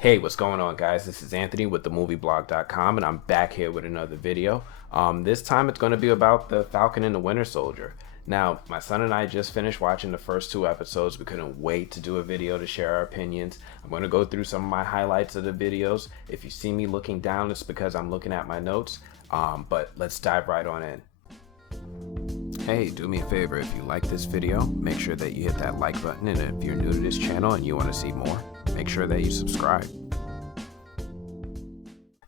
Hey, what's going on, guys? This is Anthony with themovieblog.com, and I'm back here with another video. This time it's going to be about the Falcon and the Winter Soldier. Now, my son and I just finished watching the first two episodes. We couldn't wait to do a video to share our opinions. I'm going to go through some of my highlights of the videos. If you see me looking down, it's because I'm looking at my notes. But let's dive right on in. Hey, do me a favor, if you like this video, make sure that you hit that like button, and if you're new to this channel and you want to see more, make sure that you subscribe.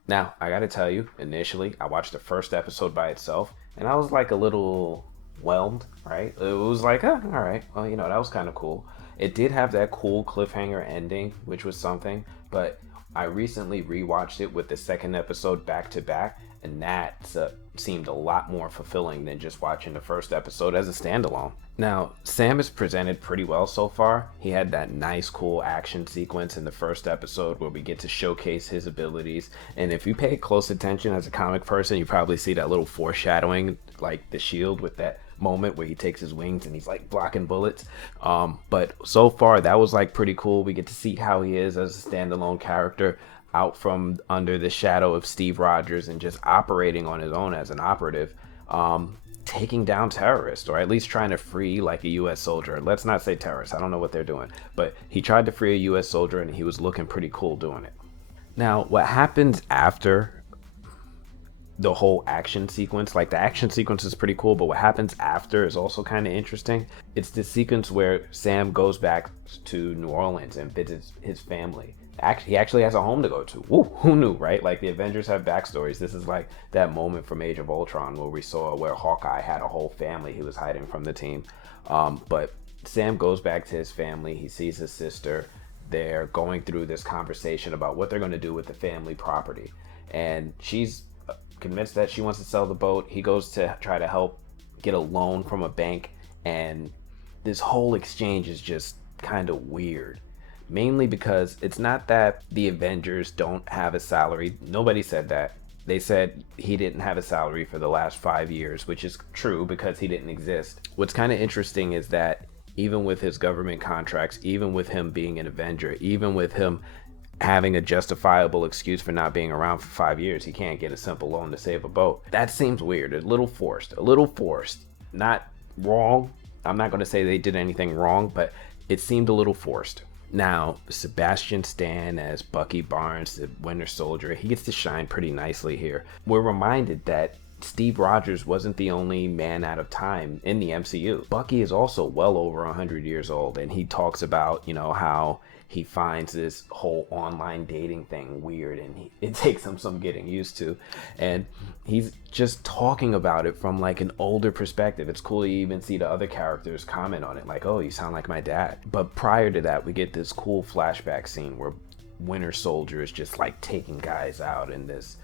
Now, I gotta tell you, initially, I watched the first episode by itself, and I was like a little whelmed, right? It was like, all right, well, that was kind of cool. It did have that cool cliffhanger ending, which was something, but I recently rewatched it with the second episode back to back, and that seemed a lot more fulfilling than just watching the first episode as a standalone. Now, Sam is presented pretty well so far. He had that nice, cool action sequence in the first episode where we get to showcase his abilities. And if you pay close attention as a comic person, you probably see that little foreshadowing, like the shield with that moment where he takes his wings and he's like blocking bullets. But so far, that was like pretty cool. We get to see how he is as a standalone character, out from under the shadow of Steve Rogers and just operating on his own as an operative, taking down terrorists, or at least trying to free like a U.S. soldier. Let's not say terrorists. I don't know what they're doing, but he tried to free a U.S. soldier and he was looking pretty cool doing it. Now, what happens after the whole action sequence, like the action sequence is pretty cool, but what happens after is also kind of interesting. It's the sequence where Sam goes back to New Orleans and visits his family. He actually has a home to go to. Woo, who knew, right? Like, the Avengers have backstories. This is like that moment from Age of Ultron where we saw where Hawkeye had a whole family he was hiding from the team. But Sam goes back to his family. He sees his sister. They're going through this conversation about what they're going to do with the family property. And she's convinced that she wants to sell the boat. He goes to try to help get a loan from a bank. And this whole exchange is just kind of weird. Mainly because it's not that the Avengers don't have a salary. Nobody said that. They said he didn't have a salary for the last 5 years, which is true because he didn't exist. What's kind of interesting is that even with his government contracts, even with him being an Avenger, even with him having a justifiable excuse for not being around for 5 years, he can't get a simple loan to save a boat. That seems weird, a little forced. Not wrong. I'm not going to say they did anything wrong, but it seemed a little forced. Now, Sebastian Stan as Bucky Barnes, the Winter Soldier, he gets to shine pretty nicely here. We're reminded that Steve Rogers wasn't the only man out of time in the MCU. Bucky is also well over 100 years old, and he talks about, how he finds this whole online dating thing weird, and it takes him some getting used to. And he's just talking about it from like an older perspective. It's cool to even see the other characters comment on it, like, oh, you sound like my dad. But prior to that, we get this cool flashback scene where Winter Soldier is just like taking guys out in this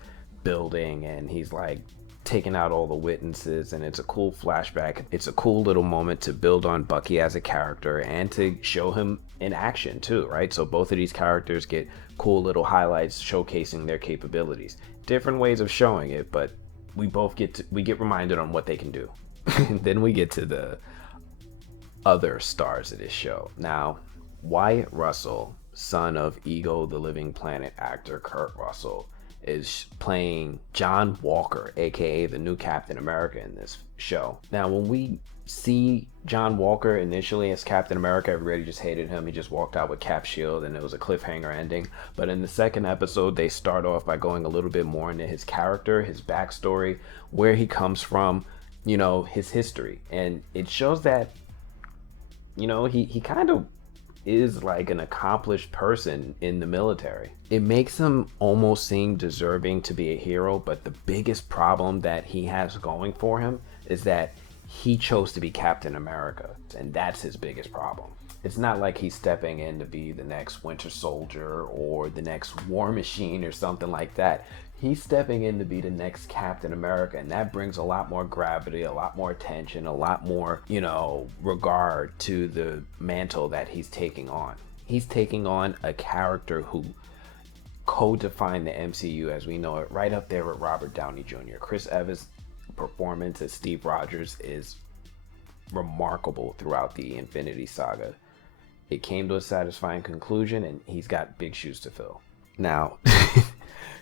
building, and he's like taking out all the witnesses, and it's a cool flashback. It's a cool little moment to build on Bucky as a character and to show him in action too, right? So both of these characters get cool little highlights showcasing their capabilities. Different ways of showing it, but we get reminded on what they can do. And then we get to the other stars of this show. Now, Wyatt Russell, son of Ego the Living Planet actor Kurt Russell, is playing John Walker, aka the new Captain America in this show. Now, when we see John Walker initially as Captain America, everybody just hated him. He just walked out with Cap shield and it was a cliffhanger ending. But in the second episode, they start off by going a little bit more into his character, his backstory, where he comes from, his history. And it shows that, he kind of is like an accomplished person in the military. It makes him almost seem deserving to be a hero, but the biggest problem that he has going for him is that he chose to be Captain America, and that's his biggest problem. It's not like he's stepping in to be the next Winter Soldier or the next War Machine or something like that. He's stepping in to be the next Captain America, and that brings a lot more gravity, a lot more attention, a lot more, regard to the mantle that he's taking on. He's taking on a character who co-defined the MCU as we know it, right up there with Robert Downey Jr. Chris Evans' performance as Steve Rogers is remarkable throughout the Infinity Saga. It came to a satisfying conclusion, and he's got big shoes to fill. Now,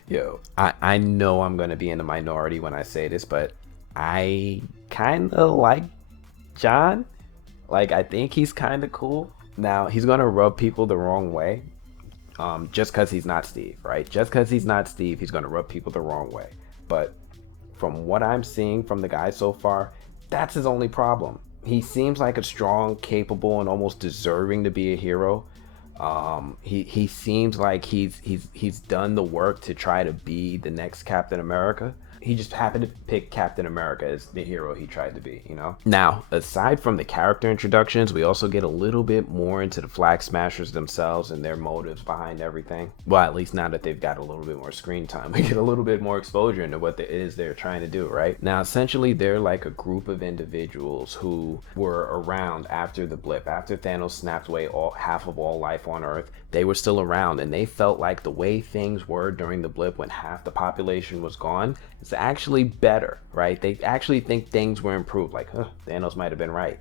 yo, I know I'm gonna be in the minority when I say this, but I kind of like John. Like, I think he's kind of cool. Now, he's gonna rub people the wrong way, just because he's not Steve, right? Just because he's not Steve, he's gonna rub people the wrong way. But from what I'm seeing from the guy so far, that's his only problem. He seems like a strong, capable, and almost deserving to be a hero. He seems like he's done the work to try to be the next Captain America. He just happened to pick Captain America as the hero he tried to be, you know? Now, aside from the character introductions, we also get a little bit more into the Flag Smashers themselves and their motives behind everything. Well, at least now that they've got a little bit more screen time, we get a little bit more exposure into what it is they're trying to do, right? Now, essentially, they're like a group of individuals who were around after the blip, after Thanos snapped away half of all life on Earth. They were still around, and they felt like the way things were during the blip when half the population was gone is actually better, right? They actually think things were improved. Like, Thanos might have been right.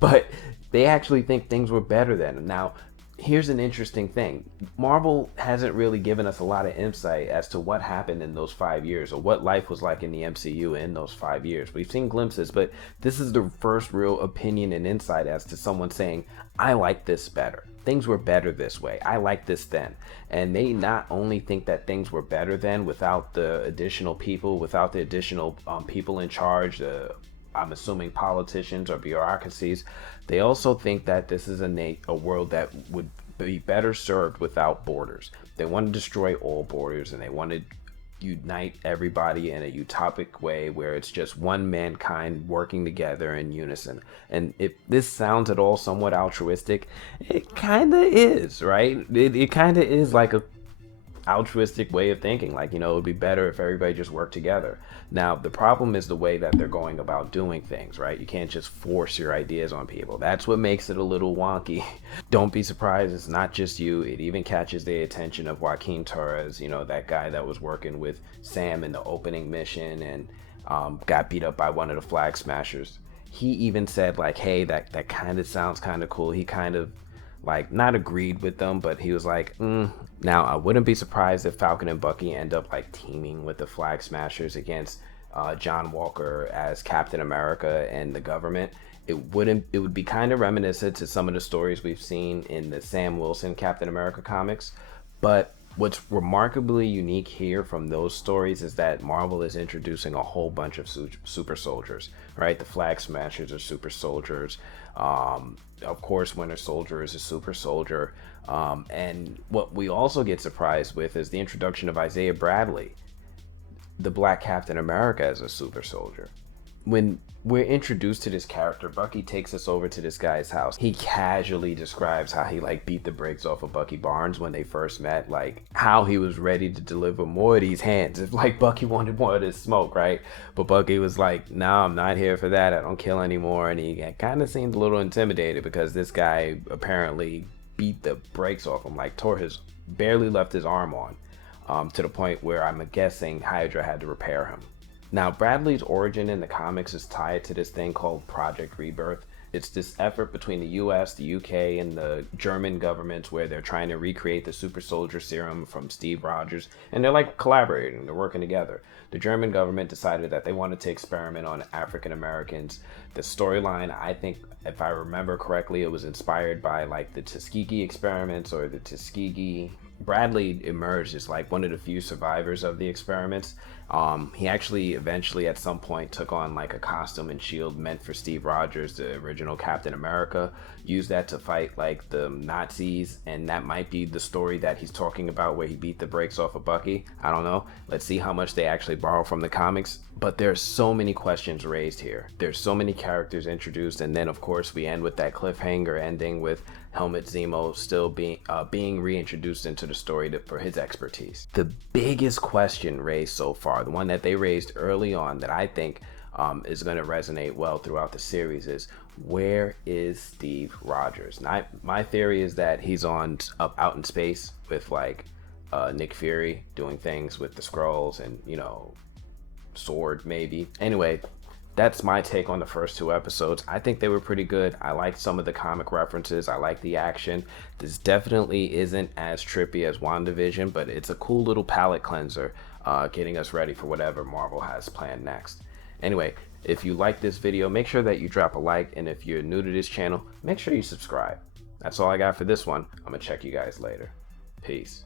But they actually think things were better then. Now, here's an interesting thing. Marvel hasn't really given us a lot of insight as to what happened in those 5 years or what life was like in the MCU in those 5 years. We've seen glimpses, but this is the first real opinion and insight as to someone saying, I like this better. Things were better this way. I like this then. And they not only think that things were better then without the additional people, without the additional people in charge, I'm assuming politicians or bureaucracies, they also think that this is a world that would be better served without borders. They want to destroy all borders, and they want to unite everybody in a utopic way where it's just one mankind working together in unison. And if this sounds at all somewhat altruistic, it kind of is, right? It kind of is like a altruistic way of thinking. Like, it would be better if everybody just worked together. Now, the problem is the way that they're going about doing things, right? You can't just force your ideas on people. That's what makes it a little wonky. Don't be surprised, it's not just you. It even catches the attention of Joaquin Torres, that guy that was working with Sam in the opening mission and got beat up by one of the Flag Smashers. He even said, like, hey, that kind of sounds kind of cool. He kind of not agreed with them, but he was like, Now, I wouldn't be surprised if Falcon and Bucky end up teaming with the Flag Smashers against John Walker as Captain America and the government. It would be kind of reminiscent to some of the stories we've seen in the Sam Wilson Captain America comics. But what's remarkably unique here from those stories is that Marvel is introducing a whole bunch of super soldiers, right? The Flag Smashers are super soldiers. Of course, Winter Soldier is a super soldier. And what we also get surprised with is the introduction of Isaiah Bradley, the Black Captain America, as a super soldier. When we're introduced to this character, Bucky takes us over to this guy's house. He casually describes how he beat the brakes off of Bucky Barnes when they first met, how he was ready to deliver more of these hands if Bucky wanted more of this smoke, right? But Bucky was like, no, I'm not here for that. I don't kill anymore. And he kind of seemed a little intimidated because this guy apparently beat the brakes off him, barely left his arm on, to the point where I'm guessing Hydra had to repair him. Now, Bradley's origin in the comics is tied to this thing called Project Rebirth. It's this effort between the US, the UK, and the German governments where they're trying to recreate the super soldier serum from Steve Rogers. And they're collaborating, they're working together. The German government decided that they wanted to experiment on African Americans. The storyline, I think, if I remember correctly, it was inspired by the Tuskegee experiments or the Tuskegee. Bradley emerged as one of the few survivors of the experiments. He actually eventually at some point took on a costume and shield meant for Steve Rogers, the original Captain America, used that to fight the Nazis, and that might be the story that he's talking about where he beat the brakes off of Bucky. I don't know. Let's see how much they actually borrow from the comics. But there's so many questions raised here. There's so many characters introduced, and then of course we end with that cliffhanger ending with Helmut Zemo still being reintroduced into the story for his expertise. The biggest question raised so far, the one that they raised early on that I think is going to resonate well throughout the series is, where is Steve Rogers? Now, my theory is that he's out in space with Nick Fury doing things with the Skrulls and, Sword maybe. Anyway, That's my take on the first two episodes. I think they were pretty good. I liked some of the comic references. I like the action. This definitely isn't as trippy as WandaVision, but it's a cool little palate cleanser, getting us ready for whatever Marvel has planned next. Anyway, if you like this video, make sure that you drop a like, and if you're new to this channel, make sure you subscribe. That's all I got for this one. I'm gonna check you guys later. Peace.